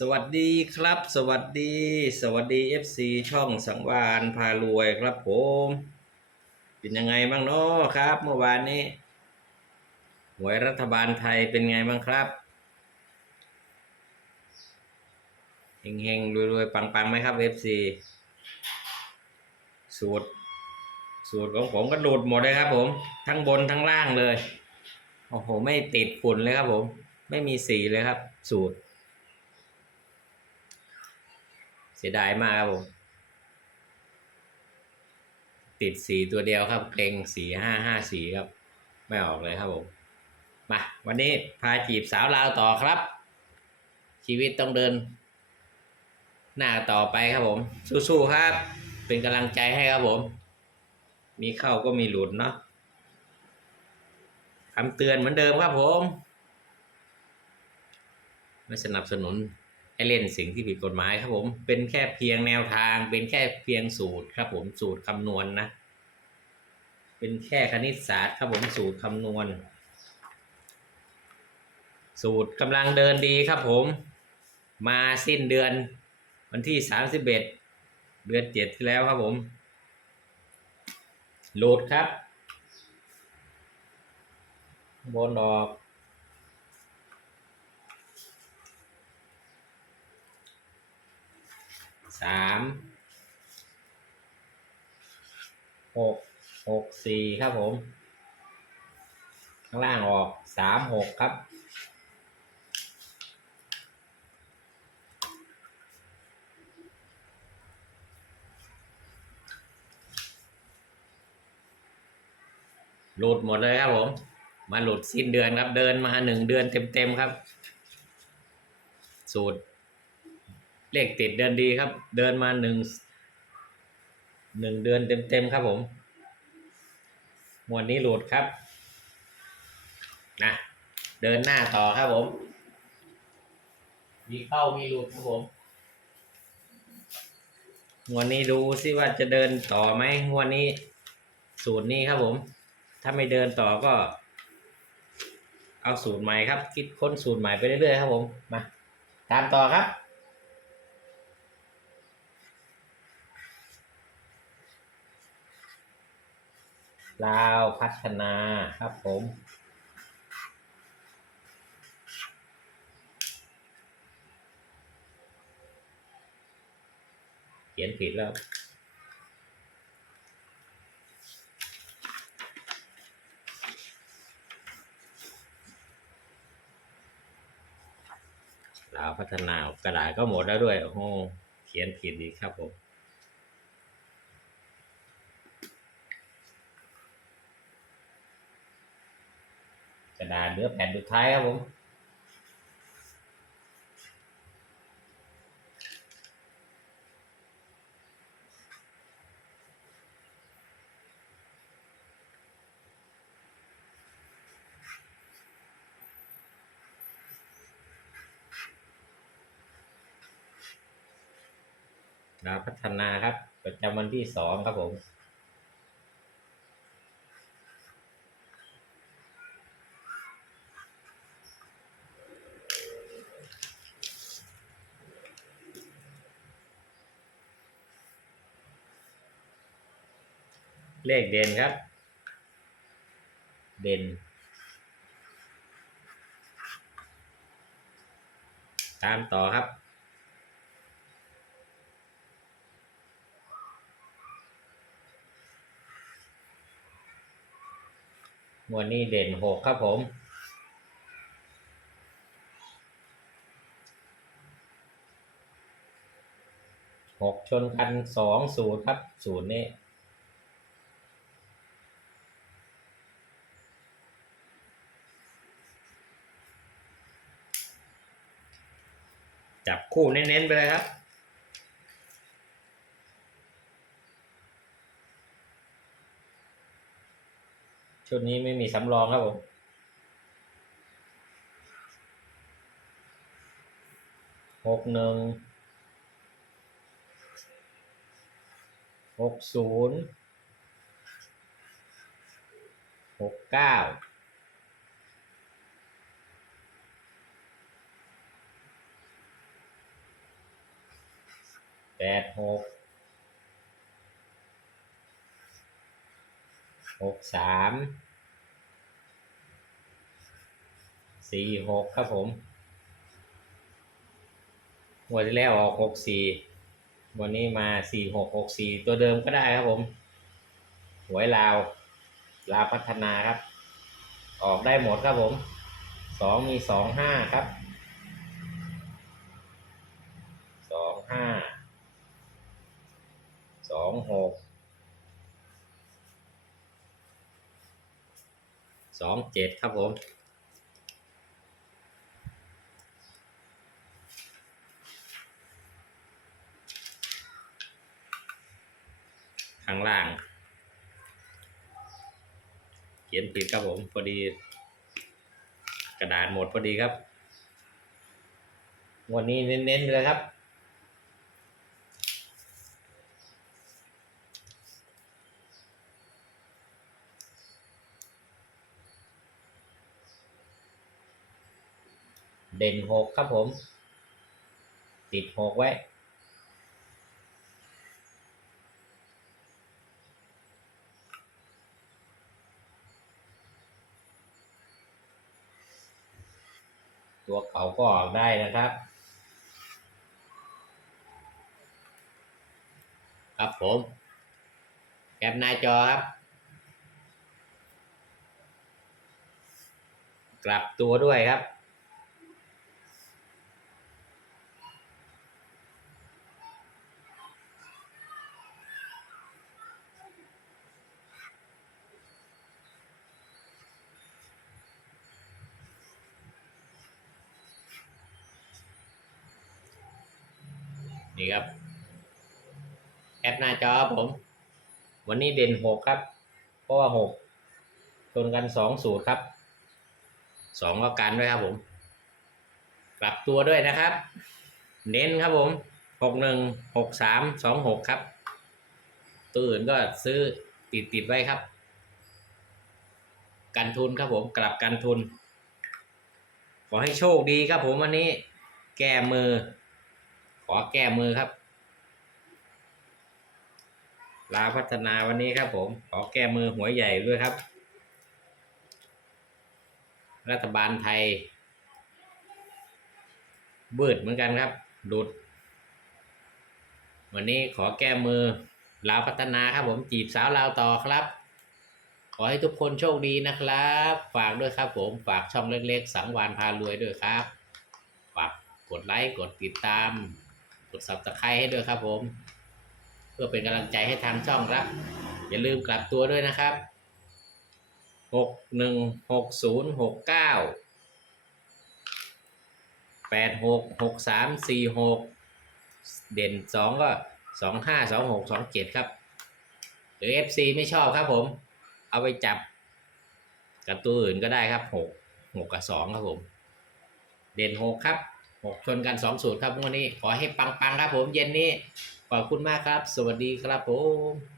สวัสดีครับ สวัสดี สวัสดี FC ช่องสังวานพารวยครับผม เป็นยังไงบ้างเนาะครับ เมื่อวานนี้หวยรัฐบาลไทยเป็นไงบ้างครับเฮงๆรวยๆปังๆไหมครับ FC สูตร สูตรของผมก็หลุดหมดเลยครับ ผม ทั้งบนทั้งล่างเลยโอ้โหไม่ติดฝุ่นเลยครับ ผม ไม่มีสีเลยครับ สูตร เสียดายมากครับผม ติดสีตัวเดียวครับเกรงสีห้าห้าสีครับ ไม่ออกเลยครับผม มาวันนี้พาจีบสาวลาวต่อครับ ชีวิตต้องเดิน หน้าต่อไปครับผม สู้ๆครับ เป็นกำลังใจให้ครับผม มีเข้าก็มีหลุดเนาะคำเตือนเหมือนเดิมครับผม ไม่สนับสนุน เล่นสิ่งที่ผิดกฎหมายครับผม เป็นแค่เพียงแนวทาง เป็นแค่เพียงสูตรครับผมสูตรคำนวณนะ เป็นแค่คณิตศาสตร์ครับผมสูตรคำนวณ สูตรกำลังเดินดีครับผม มาสิ้นเดือน วันที่สามสิบเอ็ดเดือนเจ็ดที่แล้วครับผม โหลดครับ บนออก สามหกหกสี่ครับผม ข้างล่างออกสามหกครับหลุดหมดเลยครับผม มาหลุดสิ้นเดือนครับ เดินมาหนึ่งเดือนเต็มๆครับ สูตร เลขติดเดินดีครับ เดินมาหนึ่งหนึ่งเดือนเต็มๆครับผมหมวดนี้หลุดครับนะเดินหน้าต่อครับผม มีเข้ามีหลุดครับผมวดนี้ดูซิว่าจะเดินต่อไหมงวดนี้ สูตรนี้ครับผม ถ้าไม่เดินต่อก็ เอาสูตรใหม่ครับ คิดค้นสูตรใหม่ไปเรื่อยๆครับผม มา ตามต่อครับ ลาวพัฒนาครับผม เขียนผิดแล้วลาวพัฒนากระดาษก็หมดแล้วด้วยโอ้โหเขียนผิดอีกครับผม ระดาษเหลือแผ่นสุดท้ายครับผมดาพัฒนาครับ ประจำวันที่สองครับผม เลขเด่นครับ เด่น ตามต่อครับ มวดนี้เด่นหกครับผมหกชนกันสองศูนย์ครับศูนย์นี้ คู่เน้นๆไปเลยครับชุดนี้ไม่มีสำรองครับผมหกหนึ่งหกศูนย์หกเก้า ปดหกหกสามสี่หกครับผมวันที่แล้วออกหกสี่วันนี้มาสี่หกหกสี่ตัวเดิมก็ได้ครับผม หวยลาว ลาวพัฒนาครับ ออกได้หมดครับผมสองมีสองห้าครับสองห้า องหกสองเจ็ดครับผมข้างล่าง เขียนผิดครับผมพอดี กระดาษหมดพอดีครับ วันนี้เน้นๆเลยครับ เด่นหกครับผม ติดหกไว้ ตัวเขาก็ออกได้นะครับ ครับผมแคปหน้าจอครับกลับตัวด้วยครับ นี่ครับแคปหน้าจอครับผม วันนี้เด่นหกครับ เพราะว่าหกชนกันสองสูตรครับสองก็กันด้วยครับผม กลับตัวด้วยนะครับ เน้นครับผมหกหนึ่งหกสามสองหกครับ ตัวอื่นก็ซื้อติดติดๆไว้ครับ กันทุนครับผม กลับกันทุน ขอให้โชคดีครับผมวันนี้ แก้มือ ขอแก้มือครับ ลาพัฒนาวันนี้ครับผม ขอแก้มือหัวใหญ่ด้วยครับ รัฐบาลไทย บืดเหมือนกันครับ ดุด วันนี้ขอแก้มือลาวพัฒนาครับผมจีบสาวลาวต่อครับ ขอให้ทุกคนโชคดีนะครับ ฝากด้วยครับผมฝากช่องเล็กๆ สังวานพารวยด้วยครับ ฝากกดไลค์กดติดตาม กด subscribe ให้ด้วยครับผม เพื่อเป็นกำลังใจให้ทางช่องครับอย่าลืมกลับตัวด้วยนะครับหกหนึ่งหกศูนย์หกเก้าแปดหกหกสามสี่หกเด่นสองก็สองห้าสองหกสองเจ็ดครับ หรือ FC ไม่ชอบครับผม เอาไปจับกับตัวอื่นก็ได้ครับหกหกกับสองครับผม เด่นหกครับ หกชนกันสองสูตรครับวันนี้ขอให้ปังๆครับผมเย็นนี้ขอบคุณมากครับ สวัสดีครับผม